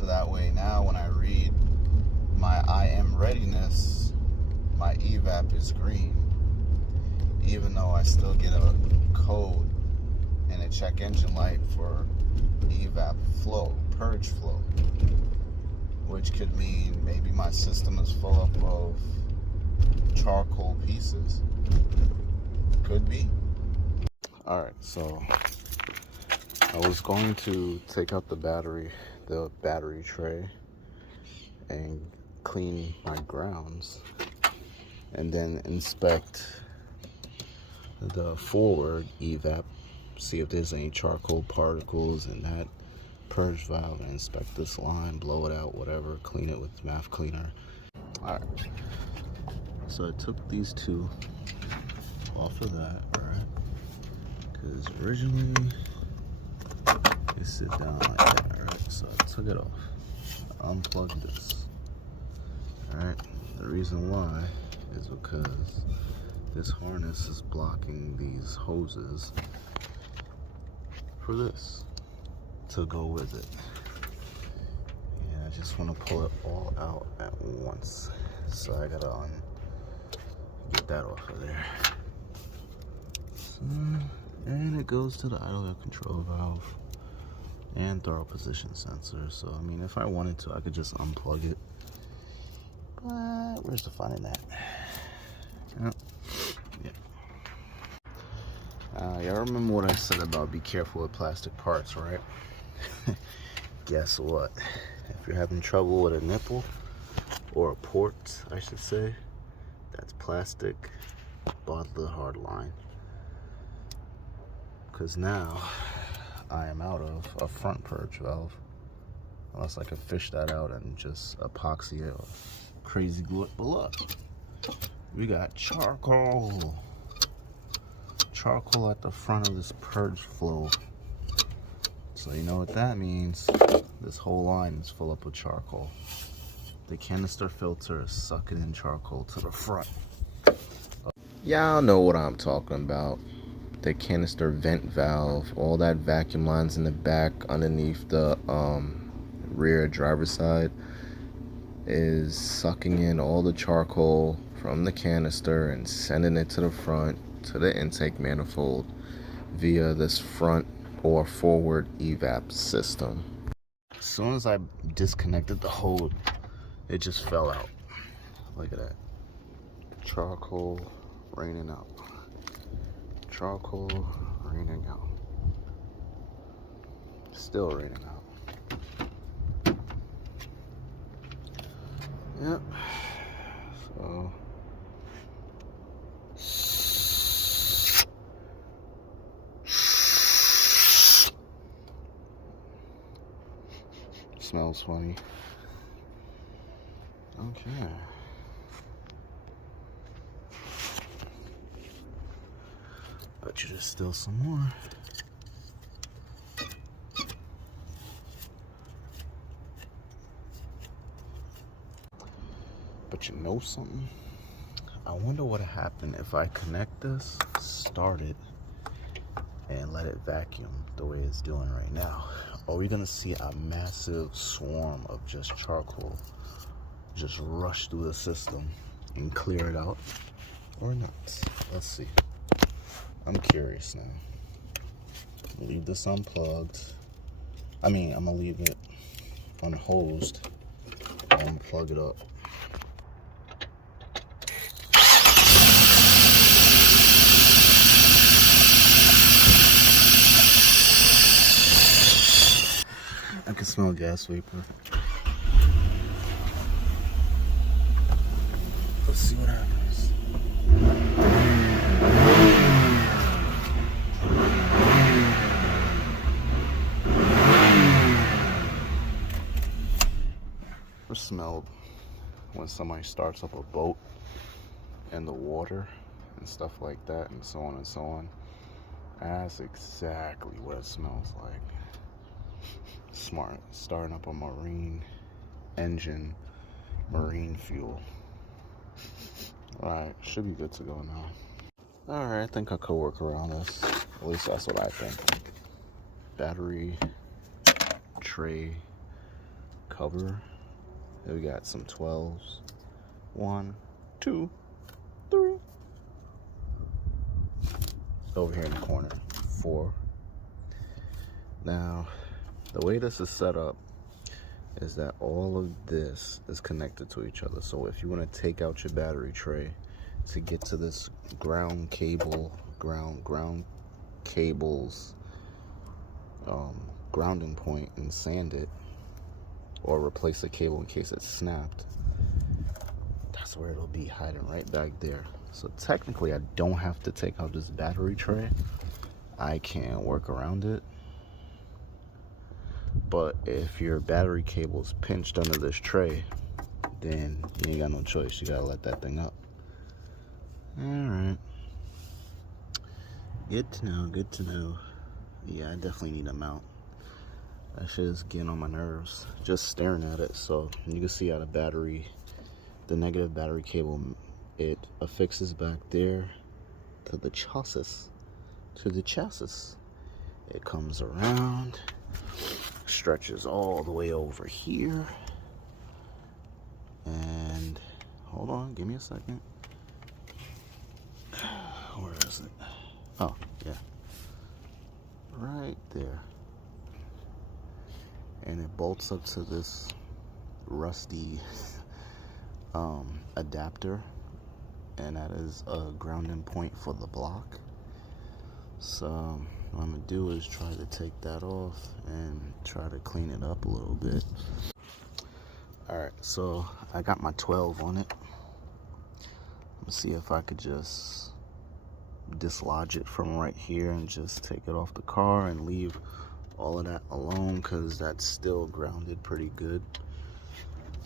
So that way now when I read my IM readiness, my EVAP is green. Even though I still get a code and a check engine light for EVAP flow, purge flow. Which could mean maybe my system is full up of charcoal pieces. Could be. Alright, so I was going to take out the battery tray and clean my grounds and then inspect the forward EVAP, see if there's any charcoal particles in that purge valve, and inspect this line, blow it out, whatever, clean it with MAF cleaner. Alright, so I took these two off of that, alright, because originally they sit down like that, alright, so I took it off, unplugged this, alright. The reason why is because this harness is blocking these hoses for this to go with it, and I just want to pull it all out at once, so I gotta get that off of there. So, and it goes to the idle air control valve and throttle position sensor. So I mean, if I wanted to, I could just unplug it, but where's the fun in that? Yeah. Y'all remember what I said about be careful with plastic parts, right? Guess what? If you're having trouble with a nipple, or a port, I should say, that's plastic, bottom of the hard line. Because now I am out of a front purge valve, unless I could fish that out and just epoxy it or crazy glue it. But look, we got charcoal at the front of this purge flow. So you know what that means. This whole line is full up with charcoal. The canister filter is sucking in charcoal to the front. Y'all know what I'm talking about. The canister vent valve, all that vacuum lines in the back underneath the rear driver's side is sucking in all the charcoal from the canister and sending it to the front, to the intake manifold via this front or forward EVAP system. As soon as I disconnected the hose, it just fell out. Look at that. Charcoal raining out. Charcoal raining out. Still raining out. Yep. So smells funny. Okay. Bet you there's still some more. But you know something? I wonder what would happen if I connect this, start it, and let it vacuum the way it's doing right now. Are we gonna see a massive swarm of just charcoal just rush through the system and clear it out, or not? Let's see. I'm curious now. Leave this unplugged. I'm gonna leave it unhosed and plug it up. I can smell gas vapor. Let's see what happens. Ever smelled when somebody starts up a boat in the water and stuff like that, and so on and so on? That's exactly what it smells like. Smart. Starting up a marine engine, marine fuel. Alright, should be good to go now. Alright, I think I could work around this. At least that's what I think. Battery tray cover. Then we got some 12s. 1, 2, 3. Over here in the corner, 4. Now, the way this is set up is that all of this is connected to each other. So if you want to take out your battery tray to get to this ground cables grounding point and sand it, or replace the cable in case it's snapped, that's where it'll be, hiding right back there. So technically I don't have to take out this battery tray. I can work around it. But if your battery cable is pinched under this tray, then you ain't got no choice. You gotta let that thing up. Alright. Good to know, good to know. Yeah, I definitely need a mount. That shit is getting on my nerves just staring at it. So you can see how the negative battery cable, it affixes back there to the chassis. It comes around, stretches all the way over here, and hold on, give me a second. Where is it? Oh, yeah, right there. And it bolts up to this rusty adapter, and that is a grounding point for the block. So what I'm gonna do is try to take that off and try to clean it up a little bit. Alright, so I got my 12 on it. Let's see if I could just dislodge it from right here and just take it off the car and leave all of that alone, because that's still grounded pretty good.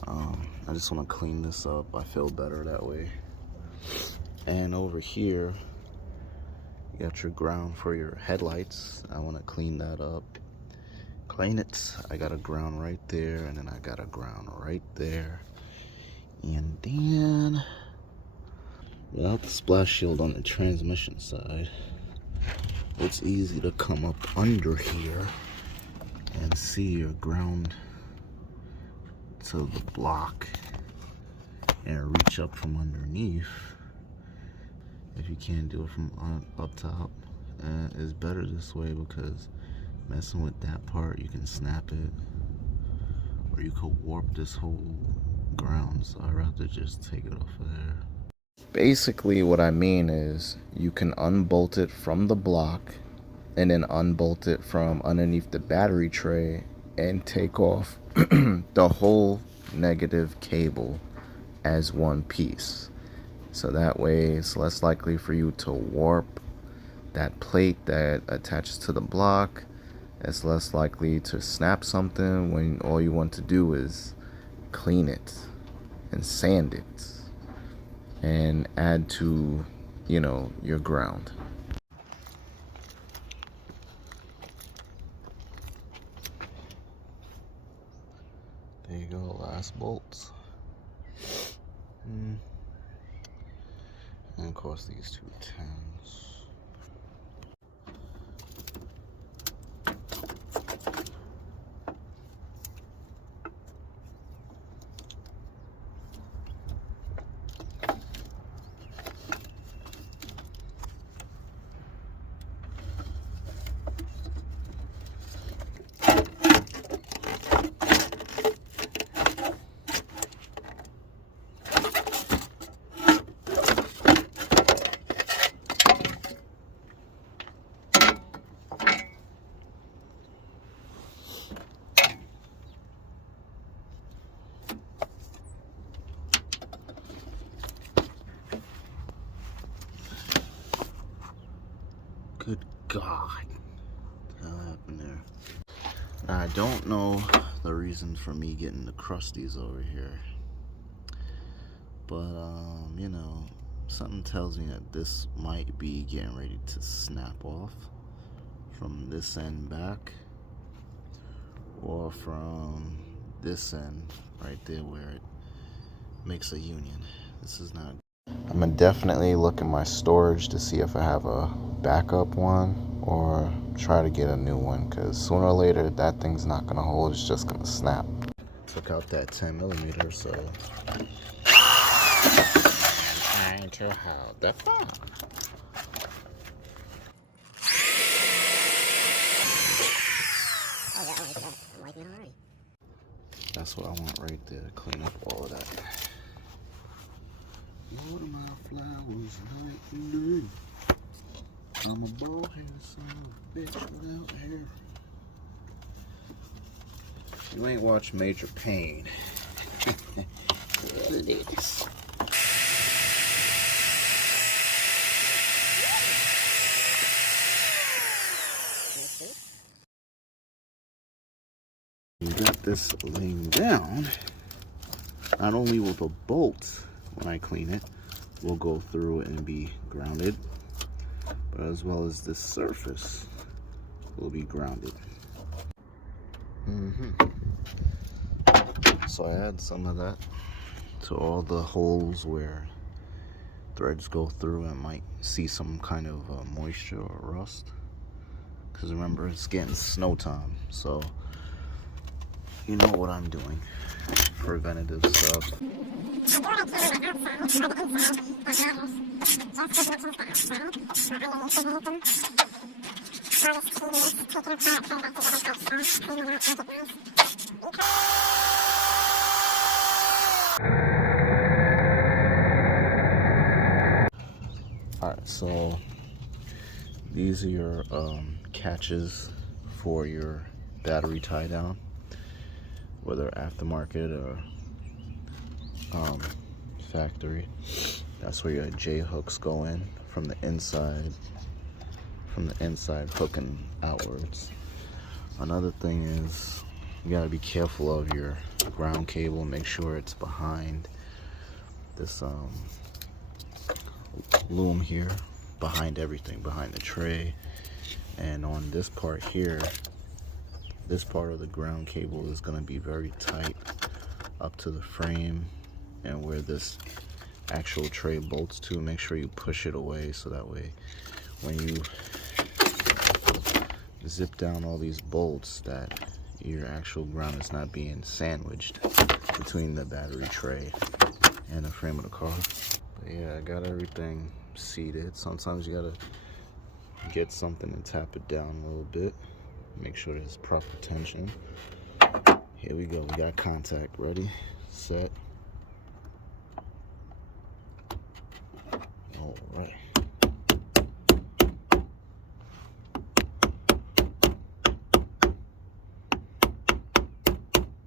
I just want to clean this up. I feel better that way. And over here you got your ground for your headlights. I want to clean that up, clean it. I got a ground right there, and then I got a ground right there, and then without the splash shield on the transmission side, it's easy to come up under here and see your ground to the block and reach up from underneath. If you can't do it from up top, it's better this way, because messing with that part, you can snap it, or you could warp this whole ground. So I'd rather just take it off of there. Basically what I mean is you can unbolt it from the block and then unbolt it from underneath the battery tray and take off the whole negative cable as one piece. So that way it's less likely for you to warp that plate that attaches to the block. It's less likely to snap something when all you want to do is clean it and sand it and add to, you know, your ground. There you go, last bolts. And of course these two 10s. Good God, what the hell happened there? Now, I don't know the reason for me getting the crusties over here, but you know, something tells me that this might be getting ready to snap off from this end back, or from this end right there where it makes a union. This is not. I'm gonna definitely look in my storage to see if I have a backup one, or try to get a new one, because sooner or later that thing's not gonna hold, it's just gonna snap. took out that 10mm, so trying to hold the phone. That's what I want right there. Clean up all of that. Water my flowers night and day. I'm a bald-headed son of a bitch without hair. You ain't watched Major Pain. It is. You got this laying down. Not only will the bolts, when I clean it, will go through and be grounded, but as well as this surface will be grounded. So I add some of that to all the holes where threads go through and might see some kind of moisture or rust. Because remember, it's getting snow time, so you know what I'm doing. Preventative stuff. Alright, so these are your catches for your battery tie down, whether aftermarket or factory. That's where your J hooks go in from the inside hooking outwards. Another thing is you gotta be careful of your ground cable. Make sure it's behind this loom here, behind everything, behind the tray. And on this part here, this part of the ground cable is going to be very tight up to the frame and where this actual tray bolts to. Make sure you push it away so that way when you zip down all these bolts that your actual ground is not being sandwiched between the battery tray and the frame of the car. But yeah, I got everything seated. Sometimes you gotta get something and tap it down a little bit. Make sure there's proper tension. Here we go. We got contact. Ready, set,